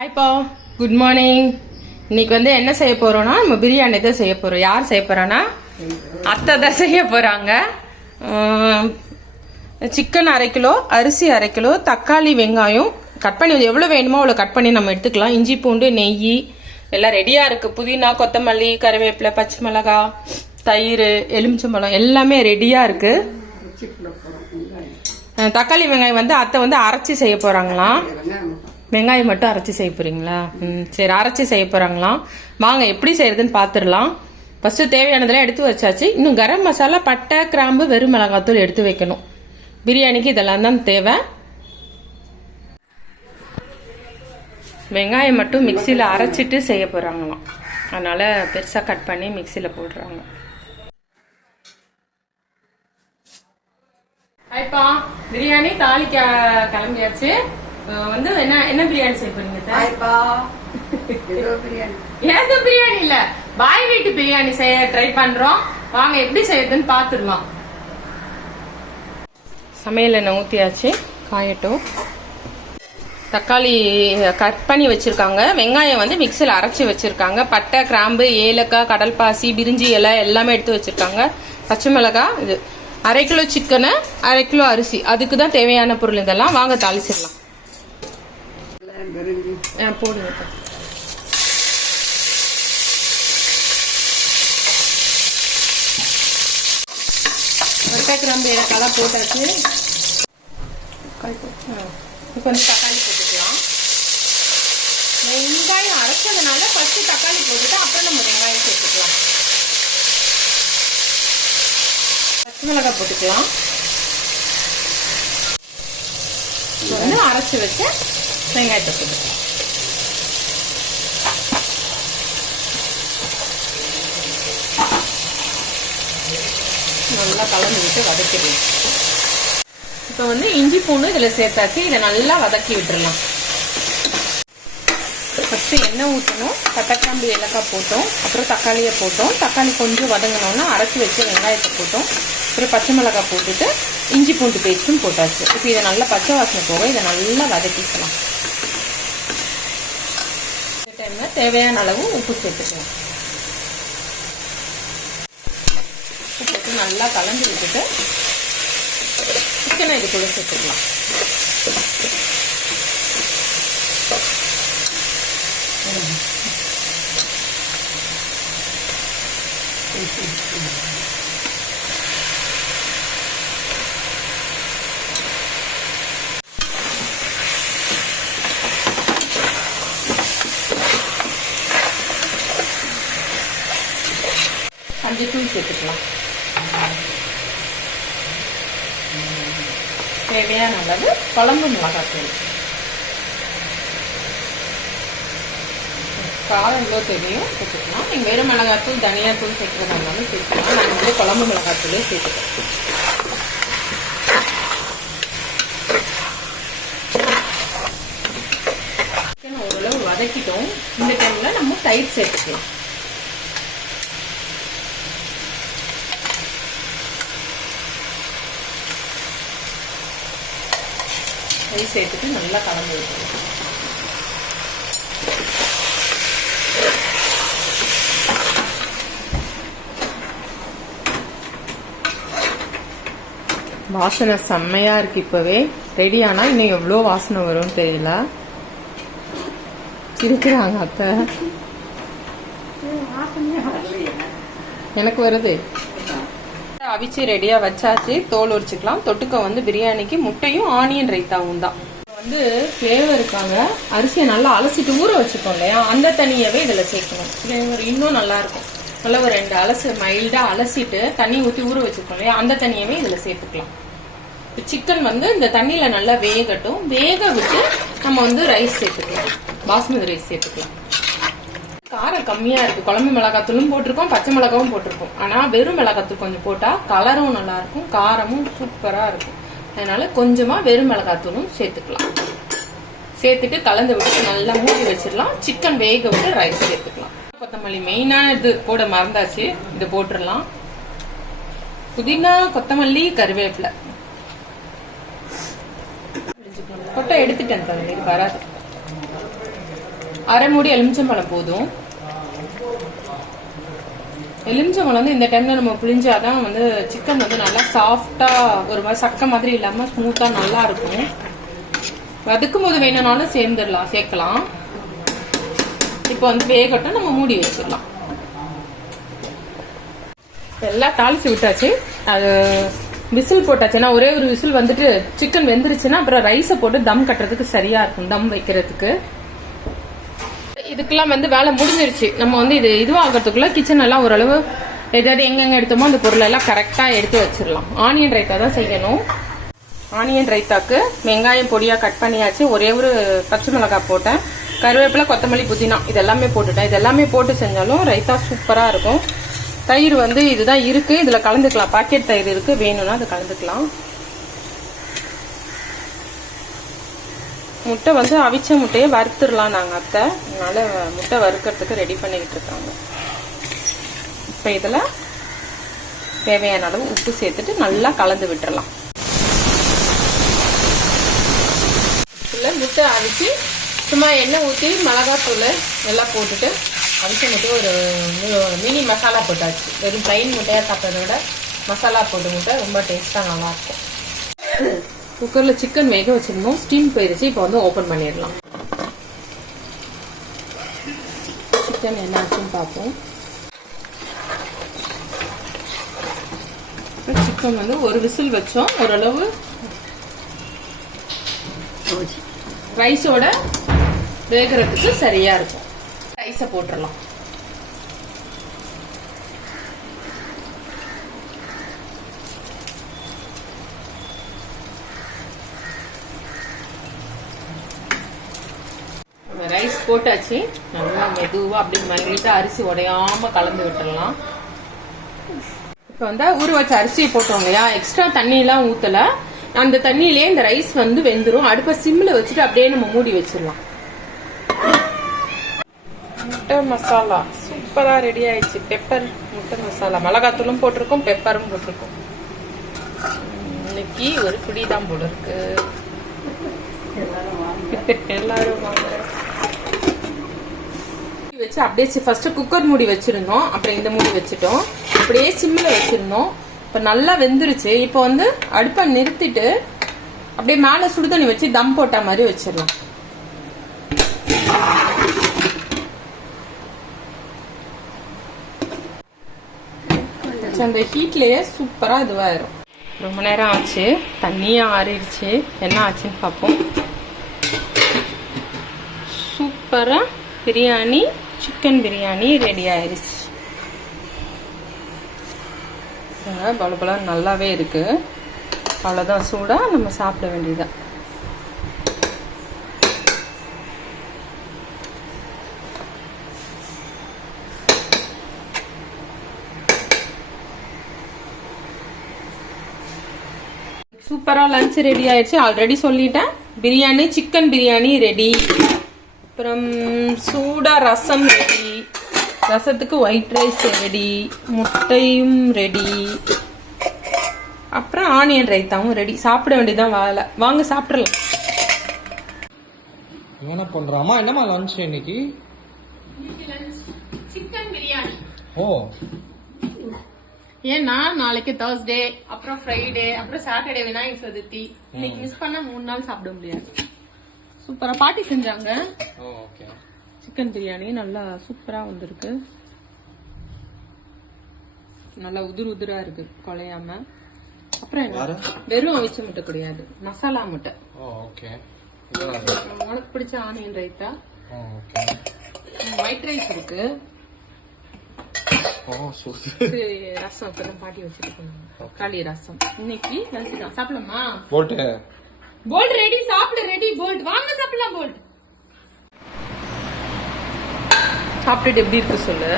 ஹாய்ப்பா, good morning. இன்னைக்கு வந்து என்ன செய்ய போறோம்னா நம்ம பிரியாணி தான் செய்ய போறோம். யார் செய்ய போறான்னா அத்தை தான் செய்ய போறாங்க. சிக்கன் 1/2 கிலோ, அரிசி 1/2 கிலோ, தக்காளி வெங்காயம் கட் பண்ணி எவ்வளோ வேணுமோ அவ்வளோ கட் பண்ணி நம்ம எடுத்துக்கலாம். இஞ்சி பூண்டு நெய் எல்லாம் ரெடியா இருக்கு. புதினா, கொத்தமல்லி, கருவேப்பிலை, பச்சை மிளகாய், தயிர், எலுமிச்சம்பழம் எல்லாமே ரெடியா இருக்கு. தக்காளி வெங்காயம் வந்து அத்தை வந்து அரைச்சி செய்ய போறாங்களாம். வெங்காயம் மட்டும் அரைச்சி செய்ய போறீங்களா? சரி, அரைச்சி செய்ய போறாங்களாம். வாங்க எப்படி செய்யறதுன்னு பாத்துடலாம். ஃபர்ஸ்ட் தேவையானதெல்லாம் எடுத்து வச்சாச்சு. இன்னும் கரம் மசாலா, பட்டை, கிராம்பு, வெறும் மிளகாத்தூள் எடுத்து வைக்கணும். பிரியாணிக்கு இதெல்லாம் தான் தேவை. வெங்காயம் மட்டும் மிக்சியில் அரைச்சிட்டு செய்ய போறாங்களாம். அதனால பெருசா கட் பண்ணி மிக்சியில் போடுறாங்க. ஹாய்ப்பா, பிரியாணி தாளிக்க கிளம்பியாச்சு. வந்து என்ன பிரியாணி செய்ய போறீங்க? ஏதோ பிரியாணி இல்ல, பாய் வீட்டு பிரியாணி செய்ய ட்ரை பண்றோம். வாங்க எப்படி செய்யறதுன்னு பாத்துடலாம். சமையல் எண்ணெய் ஊத்தியாச்சு, காயட்டும். தக்காளி கட் பண்ணி வச்சிருக்காங்க. வெங்காயம் வந்து மிக்சியில் அரைச்சி வச்சிருக்காங்க. பட்டை, கிராம்பு, ஏலக்காய், கடல்பாசி, பிரிஞ்சி இலை எல்லாமே எடுத்து வச்சிருக்காங்க. பச்சை மிளகாய், இது 1/2 கிலோ சிக்கனு, 1/2 கிலோ அரிசி, அதுக்கு தான் தேவையான பொருள் இதெல்லாம். வாங்க தாளிச்சிடலாம். போடுங்க. பட்டை, கிராம்பு, ஏலக்காய் போட்டாச்சு. இப்போ வந்து தக்காளி போட்டுக்கலாம். வெங்காயம் அரைச்சதுனால ஃபர்ஸ்ட் தக்காளி போட்டுட்டு அப்புறம் நம்ம வெங்காயம் சேர்த்துக்கலாம். பச்சை மிளகாய் போட்டுக்கலாம். இப்போ வந்து அரைச்சி வச்ச வெங்காயத்தை போட்டுக்கலாம். நல்லா கலந்து விட்டு வதக்கிடலாம். இப்போ வந்து இஞ்சி பூண்டு இதில் சேர்த்தாச்சு. இதை நல்லா வதக்கி விட்டுடலாம். ஃபர்ஸ்ட் எண்ணெய் ஊற்றணும். பட்டைக்கிராம்பு, ஏலக்காய் போட்டோம். அப்புறம் தக்காளியை போட்டோம். தக்காளி கொஞ்சம் வதங்கினோன்னா அரைச்சி வச்ச வெங்காயத்தை போட்டோம். அப்புறம் பச்சை மிளகாய் போட்டுட்டு இஞ்சி பூண்டு பேஸ்ட்டும் போட்டாச்சு. இப்போ இதை நல்லா பச்சை வாசனை போக இதை நல்லா வதக்கிக்கலாம். இந்த டைமில் தேவையான அளவு உப்பு சேர்த்துக்கலாம். உப்பு போட்டு நல்லா கலந்து விட்டுட்டு சிக்கனை இதுக்குள்ள சேர்த்துக்கலாம். மஞ்சள் சேர்த்துக்கலாம். தேவையான அளவு குழம்பு மிளகாத்தூள். காரம் எவ்வளோ தெரியும் சேர்த்துக்கலாம். நீங்கள் வெறும் மிளகாத்தூள், தனியாத்தூள் சேர்க்குறதா இருந்தாலும் சேர்த்துக்கலாம். நாங்கள் வந்து குழம்பு மிளகாத்தூளே சேர்த்துக்கலாம். சிக்கன் ஓரளவு வதக்கிட்டோம். இந்த டைமில் நம்ம தயிர் சேர்த்துக்கலாம். தயிர் சேர்த்துட்டு நல்லா கலந்து விட்டுருவோம். வாசனை செம்மையா இருக்கு. இப்பவே ரெடி ஆனா இன்னும் எவ்வளோ வாசனை வரும் தெரியல. இருக்கிறாங்க அத்தை. எனக்கு வருது. அவிச்சு ரெடியா வச்சாச்சு. தோல் உரிச்சுக்கலாம். தொட்டுக்க வந்து பிரியாணிக்கு முட்டையும் ஆனியன் ரைத்தாவும் தான். வந்து ஃப்ளேவருக்காக அரிசியை நல்லா அலசிட்டு ஊற வச்சுக்கோம் இல்லையா, அந்த தண்ணியவே இதுல சேர்க்கணும். ஃப்ளேவர் இன்னும் நல்லா இருக்கும். நல்லா ஒரு 2 அலசு மைல்டா அலசிட்டு தண்ணி ஊற்றி ஊற வச்சுக்கோம் இல்லையா, அந்த தண்ணியவே இதுல சேர்த்துக்கலாம். சிக்கன் வந்து இந்த தண்ணியில நல்லா வேகட்டும். வேக விட்டு நம்ம வந்து ரைஸ் சேர்த்துக்கலாம். பாஸ்மதி ரைஸ் சேர்த்துக்கலாம். காரம் கம்மியா இருக்கு. குழம்பு மிளகாத்தூளும் போட்டிருக்கோம், பச்சை மிளகாவும் போட்டிருக்கோம். ஆனா வெறும் மிளகாத்தூள் கொஞ்சம் போட்டா கலரும் நல்லா இருக்கும், காரமும் சூப்பரா இருக்கும். அதனால கொஞ்சமா வெறும் மிளகாத்தூளும் சேர்த்துக்கலாம். சேர்த்துட்டு கலந்து விட்டு நல்லா மூடி வச்சிடலாம். சிக்கன் வேக விட்டு ரைஸ் சேர்த்துக்கலாம். கொத்தமல்லி மெயினான இது போட மறந்தாச்சு, இது போட்டுடலாம். புதினா, கொத்தமல்லி, கருவேப்பிலை. கொட்டை எடுத்துட்டேன் பாருங்க, இது வராது. அரை மூடி எலுமிச்சம்பழம் போதும். எலுமிச்சம்பழம் வந்து இந்த டைம்ல நம்ம புளிஞ்சாதான் வந்து சிக்கன் வந்து நல்லா சாஃப்டா ஒரு மாதிரி சக்க மாதிரி இல்லாம ஸ்மூத்தா நல்லா இருக்கும். வதக்கும் போது வேணும்னாலும் சேர்க்கலாம். இப்போ வந்து வேகட்டும், நம்ம மூடி வச்சிடலாம். எல்லாம் தாளிச்சு விட்டாச்சு. அது விசில் போட்டாச்சு. ஏன்னா ஒரே ஒரு விசில் வந்துட்டு சிக்கன் வெந்துருச்சுன்னா அப்புறம் ரைஸை போட்டு தம் கட்டுறதுக்கு சரியா இருக்கும், தம் வைக்கிறதுக்கு. இதுக்கெல்லாம் வந்து வேலை முடிஞ்சிருச்சு. நம்ம வந்து இதுவாகிறதுக்குள்ள கிச்சன் எல்லாம் ஓரளவு ஏதாவது எங்கெங்க எடுத்தோமோ அந்த பொருள் எல்லாம் கரெக்டா எடுத்து வச்சிடலாம். ஆனியன் ரைத்தா தான் செய்யணும். ஆனியன் ரைத்தாக்கு வெங்காயம் பொடியா கட் பண்ணியாச்சு. ஒரே ஒரு பச்சை மிளகாய் போட்டேன், கருவேப்பிலை, கொத்தமல்லி, புதினா இதெல்லாமே போட்டுட்டேன். இதெல்லாமே போட்டு செஞ்சாலும் ரைத்தா சூப்பரா இருக்கும். தயிர் வந்து இதுதான் இருக்கு, இதுல கலந்துக்கலாம். பாக்கெட் தயிர் இருக்கு, வேணும்னா அது கலந்துக்கலாம். முட்டை வந்து அவிச்ச முட்டையை வறுத்துடலாம் நாங்க அத்தை, அதனால முட்டை வறுக்கிறதுக்கு ரெடி பண்ணிக்கிட்டு இருக்காங்க. இப்ப இதுல தேவையான அளவு உப்பு சேர்த்துட்டு நல்லா கலந்து விட்டுறலாம். இதுல முட்டை அவிச்சு சும்மா எண்ணெய் ஊற்றி மிளகாத்தூள் எல்லாம் போட்டுட்டு அவிச்ச முட்டை ஒரு மினி மசாலா போட்டாச்சு. வெறும் பிளைன் முட்டையாக சாப்பிட்றத விட மசாலா போட்டு முட்டை ரொம்ப டேஸ்ட்டாக நல்லாயிருக்கும். குக்கரில் சிக்கன் வேக வச்சிருந்தோம், ஸ்டீம் போயிடுச்சு. இப்போ வந்து ஓப்பன் பண்ணிடலாம். சிக்கன் என்னாச்சுன்னு பார்ப்போம். சிக்கன் வந்து ஒரு விசில் வச்சோம், ஓரளவு ரைஸோட வேகிறதுக்கு சரியா இருக்கும். ரைஸை போட்டுடலாம். ரைஸ் போட்டாச்சு. நல்லா மெதுவா அப்படி மைல்டா அரிசி உடையாம கலந்து விட்டுடலாம். இப்ப வந்து ஊற வச்ச அரிசியை போட்டோம் இல்லையா, எக்ஸ்ட்ரா தண்ணி எல்லாம் ஊத்தல. அந்த தண்ணியிலேயே இந்த ரைஸ் வந்து வெந்துரும். அடுப்பை சிம்ல வச்சுட்டு அப்படியே நம்ம மூடி வச்சிடலாம். முட்டை மசாலா சூப்பரா ரெடி ஆயிடுச்சு. பெப்பர் முட்டை மசாலா, மிளகாத்தூளும் போட்டிருக்கோம், பெப்பரும் போட்டிருக்கோம். இன்னைக்கு ஒரு குடி தான் போல இருக்கு. எல்லாரும் வச்சு அப்படியே ஃபர்ஸ்ட் குக்கர் மூடி வச்சிருந்தோம், அப்புறம் இந்த மூடி வச்சுட்டோம். அப்படியே சிம்ல வச்சிருந்தோம். இப்ப நல்லா வெந்துருச்சு. இப்போ வந்து அடுப்பை நிறுத்திட்டு அப்படியே மேல சுடுதண்ணி வச்சு தம் போட்ட மாதிரி வச்சிடலாம். அந்த ஹீட்லயே சூப்பரா இதுவாயிரும். ரொம்ப நேரம் ஆச்சு, தண்ணியா ஆறிடுச்சு. என்ன ஆச்சுன்னு பார்ப்போம். சூப்பரா பிரியாணி, சிக்கன் பிரியாணி ரெடி ஆயிடுச்சு. பலபல நல்லாவே இருக்கு. அவ்வளவுதான், சூடா நம்ம சாப்பிட வேண்டியதுதான். சூப்பரா லஞ்ச் ரெடி ஆயிடுச்சு. ஆல்ரெடி சொல்லிட்டேன், பிரியாணி, சிக்கன் பிரியாணி ரெடி. அப்புறம் சூடா ரசம் ரெடி, ரசத்துக்கு ஒயிட் ரைஸ் ரெடி, முட்டையும் ரெடி, அப்புறம் ஆனியன் ரைத்தாவும் ரெடி. சாப்பிட வேண்டியதான் வேலை. வாங்க சாப்பிடலாம். என்ன பண்றாமா? என்னமா லஞ்ச் இன்னைக்கு? சிக்கன் பிரியாணி. ஓ, ஏன்னா நாளைக்கு தர்ஸ்டே, அப்புறம் ஃப்ரைடே, அப்புறம் சாட்டர்டே விநாயகர் சதுர்த்தி. இன்னைக்கு மிஸ் பண்ணா 3 நாள் சாப்பிட முடியாது. சூப்பரா பாட்டி செஞ்சாங்க. சிக்கன் பிரியாணி நல்லா சூப்பரா வந்திருக்கு. நல்லா உதிர் உதிரா இருக்கு, குழையாம. அப்புறம் என்ன, வெறும் அவிச்ச முட்டை கிடையாது, மசாலா முட்டை. உனக்கு பிடிச்ச ஆனியன் ரைத்தா, ஒயிட் ரைஸ் இருக்கு, ரசம் இப்பதான் பாட்டி வச்சுட்டு போனாங்க, களி ரசம். இன்னைக்கு சாப்பிடலாமா? போல்ட் ரெடி, சாப்பிட ரெடி. போல்ட் வாங்க சாப்பிடலாம். போல்ட் சாப்பிட்டுட்டு எப்படி இருக்கு சொல்லு.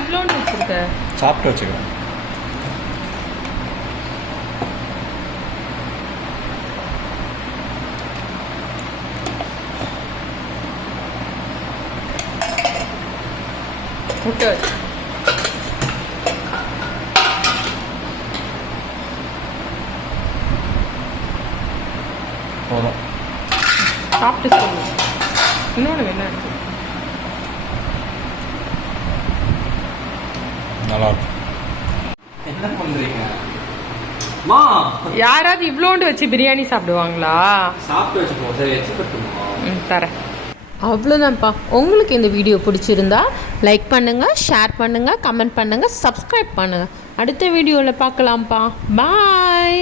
இவ்வளோன்னு வச்சிருக்க, சாப்பிட்டு வச்சுக்கிறேன். போதும். சாப்பிட்டு சொல்லு. இன்னொன்று வேணா இருக்கு. நல்லா இருக்கும். என்ன பண்றீங்க மா? யாராவது இவ்வளோண்டு வச்சு பிரியாணி சாப்பிடுவாங்களா? சாப்பிட்டு வச்சுக்கோங்க. சரி வச்சுக்கட்டுமா? தரேன். அவ்வளோதான்ப்பா. உங்களுக்கு இந்த வீடியோ பிடிச்சிருந்தா லைக் பண்ணுங்கள், ஷேர் பண்ணுங்கள், கமெண்ட் பண்ணுங்கள், சப்ஸ்கிரைப் பண்ணுங்கள். அடுத்த வீடியோவில் பார்க்கலாம்ப்பா. பாய்.